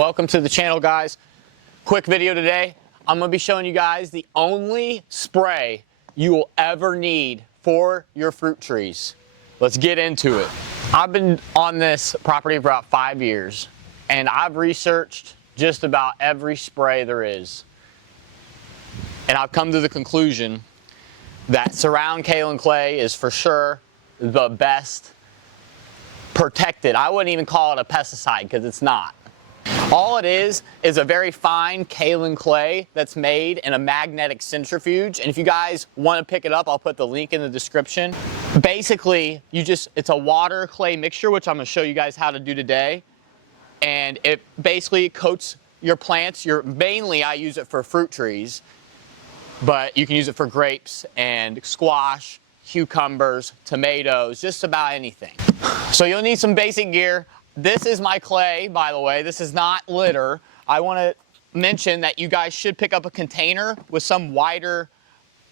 Welcome to the channel, guys. Quick video today. I'm going to be showing you guys the only spray you will ever need for your fruit trees. Let's get into it. I've been on this property for about 5 years, and I've researched just about every spray there is. And I've come to the conclusion that Surround Kaolin Clay is for sure the best protected. I wouldn't even call it a pesticide because it's not. All it is a very fine kaolin clay that's made in a magnetic centrifuge. And if you guys want to pick it up, I'll put the link in the description. Basically, it's a water clay mixture, which I'm going to show you guys how to do today. And it basically coats your plants. Mainly, I use it for fruit trees, but you can use it for grapes and squash, cucumbers, tomatoes, just about anything. So you'll need some basic gear. This is my clay, by the way. This is not litter. I want to mention that you guys should pick up a container with some wider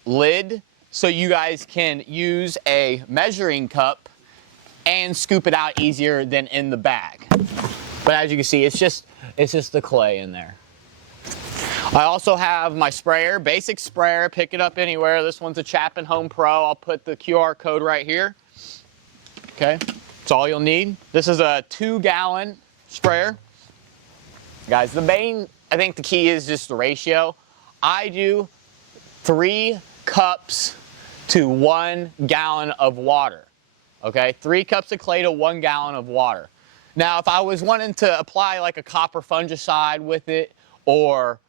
lid so you guys can use a measuring cup and scoop it out easier than in the bag. But as you can see, it's just the clay in there. I also have my sprayer, basic sprayer, pick it up anywhere. This one's a Chapin Home Pro. I'll put the QR code right here. Okay. That's all you'll need. This is a 2-gallon sprayer. Guys, I think the key is just the ratio. I do 3 cups to 1 gallon of water. Okay, 3 cups of clay to 1 gallon of water. Now, if I was wanting to apply like a copper fungicide with it or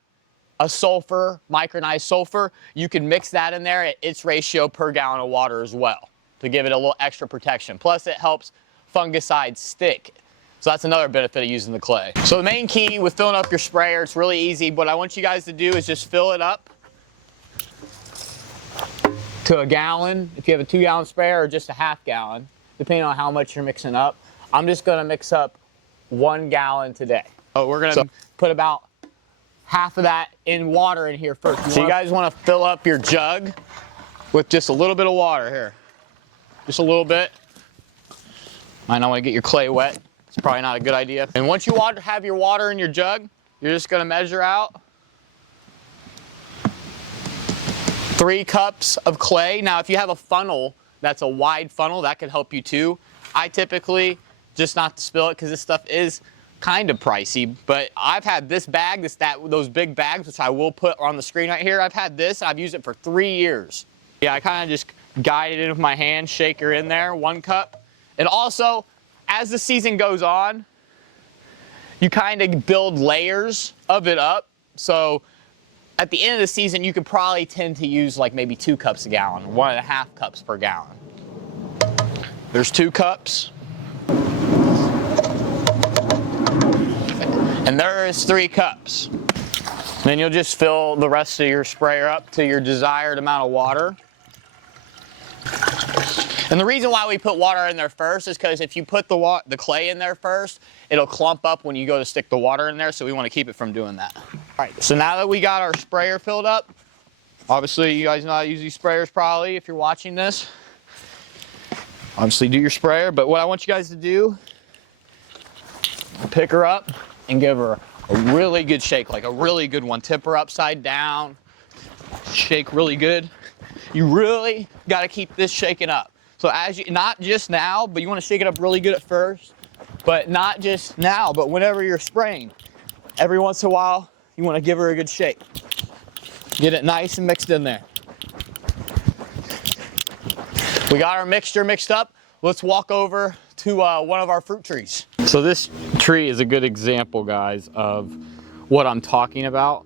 a sulfur, micronized sulfur, you can mix that in there at its ratio per gallon of water as well to give it a little extra protection. Plus, it helps fungicides stick. So that's another benefit of using the clay. So the main key with filling up your sprayer, it's really easy. What I want you guys to do is just fill it up to 1 gallon. If you have a 2-gallon sprayer or just a ½ gallon, depending on how much you're mixing up. I'm just gonna mix up 1 gallon today. Oh, we're gonna put about half of that in water in here first. So you guys wanna fill up your jug with just a little bit of water here. Just a little bit. Might not want to get your clay wet. It's probably not a good idea. And once you have your water in your jug, you're just going to measure out 3 cups of clay. Now, if you have a funnel that's a wide funnel, that could help you too. I typically, just not to spill it because this stuff is kind of pricey, but I've had this bag, those big bags, which I will put on the screen right here. I've had this, and I've used it for 3 years. Yeah, I kind of just guide it in with my hand, shaker in there, 1 cup. And also, as the season goes on, you kind of build layers of it up. So at the end of the season, you could probably tend to use like maybe 2 cups a gallon, 1½ cups per gallon. There's 2 cups. And there is 3 cups. Then you'll just fill the rest of your sprayer up to your desired amount of water. And the reason why we put water in there first is because if you put the clay in there first, it'll clump up when you go to stick the water in there, so we want to keep it from doing that. All right, so now that we got our sprayer filled up, obviously you guys know how to use these sprayers probably if you're watching this. Obviously do your sprayer, but what I want you guys to do, pick her up and give her a really good shake, like a really good one. Tip her upside down, shake really good. You really got to keep this shaking up. So not just now, but you want to shake it up really good at first, but not just now, but whenever you're spraying. Every once in a while, you want to give her a good shake. Get it nice and mixed in there. We got our mixture mixed up. Let's walk over to one of our fruit trees. So this tree is a good example, guys, of what I'm talking about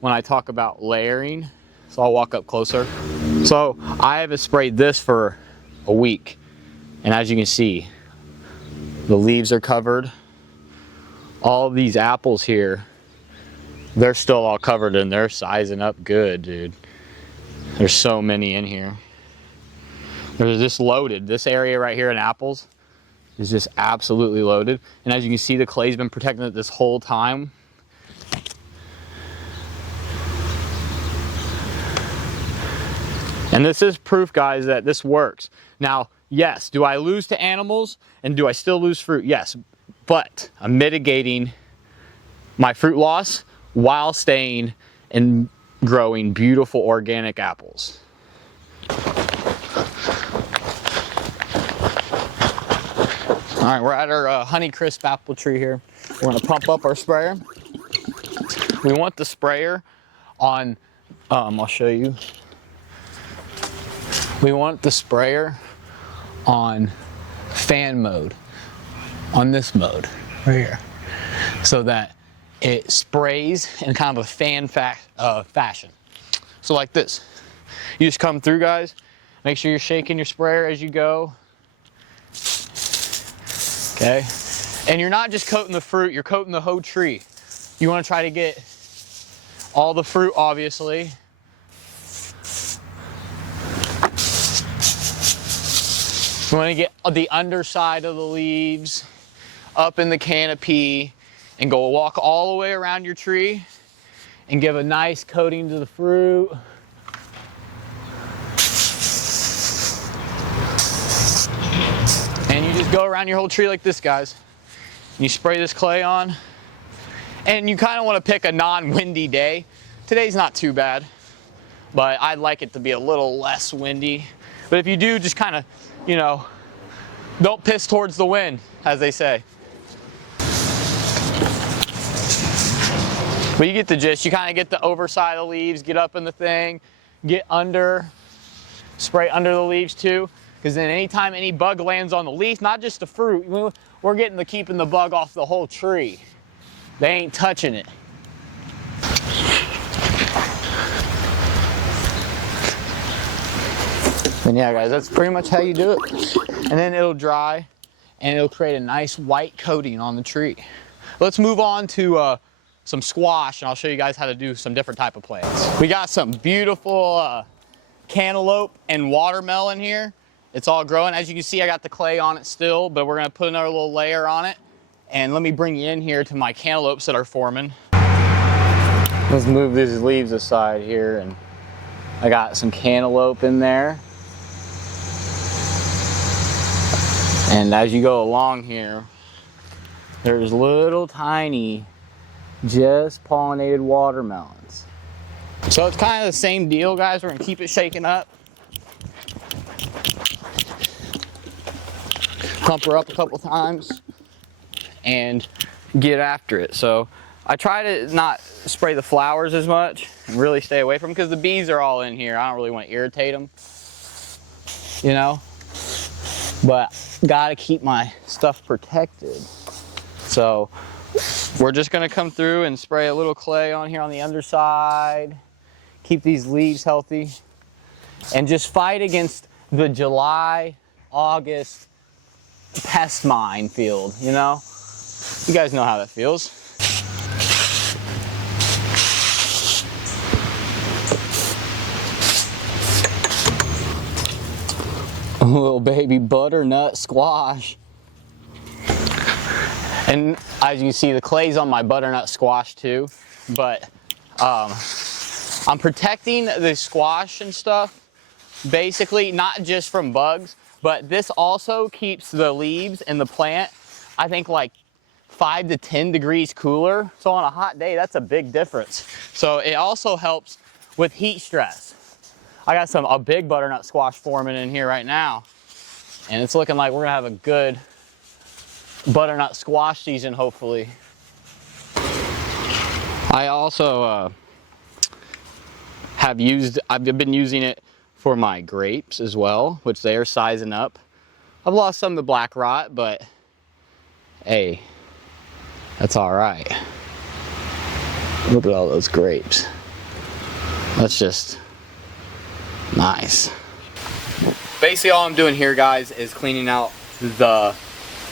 when I talk about layering. So I'll walk up closer. So I have sprayed this for a week, and as you can see, the leaves are covered. All of these apples here, they're still all covered and they're sizing up good, dude. There's so many in here. They're just loaded. This area right here in apples is just absolutely loaded. And as you can see, the clay's been protecting it this whole time. And this is proof, guys, that this works. Now, yes, do I lose to animals and do I still lose fruit? Yes, but I'm mitigating my fruit loss while staying and growing beautiful organic apples. All right, we're at our Honeycrisp apple tree here. We're gonna pump up our sprayer. We want the sprayer on, I'll show you. We want the sprayer on fan mode, on this mode right here, so that it sprays in kind of a fan fashion. So like this. You just come through, guys. Make sure you're shaking your sprayer as you go. Okay. And you're not just coating the fruit, you're coating the whole tree. You want to try to get all the fruit, obviously. You want to get the underside of the leaves up in the canopy and go walk all the way around your tree and give a nice coating to the fruit. And you just go around your whole tree like this, guys. You spray this clay on. And you kind of want to pick a non-windy day. Today's not too bad, but I'd like it to be a little less windy. But if you do, just kind of, you know, don't piss towards the wind, as they say. But you get the gist. You kind of get the overside of the leaves, get up in the thing, get under, spray under the leaves too. Because then anytime any bug lands on the leaf, not just the fruit, we're getting the keeping the bug off the whole tree. They ain't touching it. And yeah, guys, that's pretty much how you do it. And then it'll dry and it'll create a nice white coating on the tree. Let's move on to some squash, and I'll show you guys how to do some different type of plants. We got some beautiful cantaloupe and watermelon here. It's all growing. As you can see, I got the clay on it still, but we're gonna put another little layer on it. And let me bring you in here to my cantaloupes that are forming. Let's move these leaves aside here, and I got some cantaloupe in there. And as you go along here, there's little tiny, just pollinated watermelons. So it's kind of the same deal, guys. We're gonna keep it shaken up. Pump her up a couple times and get after it. So I try to not spray the flowers as much and really stay away from them because the bees are all in here. I don't really want to irritate them, you know, but gotta keep my stuff protected. So we're just gonna come through and spray a little clay on here on the underside, keep these leaves healthy, and just fight against the July, August pest minefield, you know? You guys know how that feels. A little baby butternut squash. And as you can see, the clay's on my butternut squash too, but I'm protecting the squash and stuff, basically not just from bugs, but this also keeps the leaves and the plant, I think, like 5 to 10 degrees cooler. So on a hot day, that's a big difference. So it also helps with heat stress. I got a big butternut squash forming in here right now, and it's looking like we're gonna have a good butternut squash season, hopefully. I also I've been using it for my grapes as well, which they are sizing up. I've lost some of the black rot, but hey, that's all right. Look at all those grapes. That's just nice. Basically all I'm doing here, guys, is cleaning out the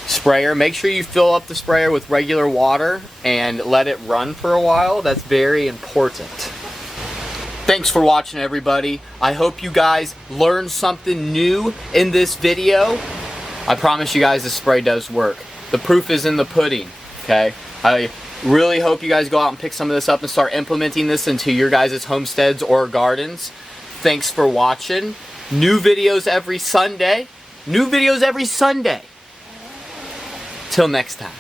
sprayer. Make sure you fill up the sprayer with regular water and let it run for a while. That's very important. Thanks for watching, everybody. I hope you guys learned something new in this video. I promise you guys this spray does work. The proof is in the pudding, okay? I really hope you guys go out and pick some of this up and start implementing this into your guys' homesteads or gardens. Thanks for watching. New videos every Sunday. New videos every Sunday. Till next time.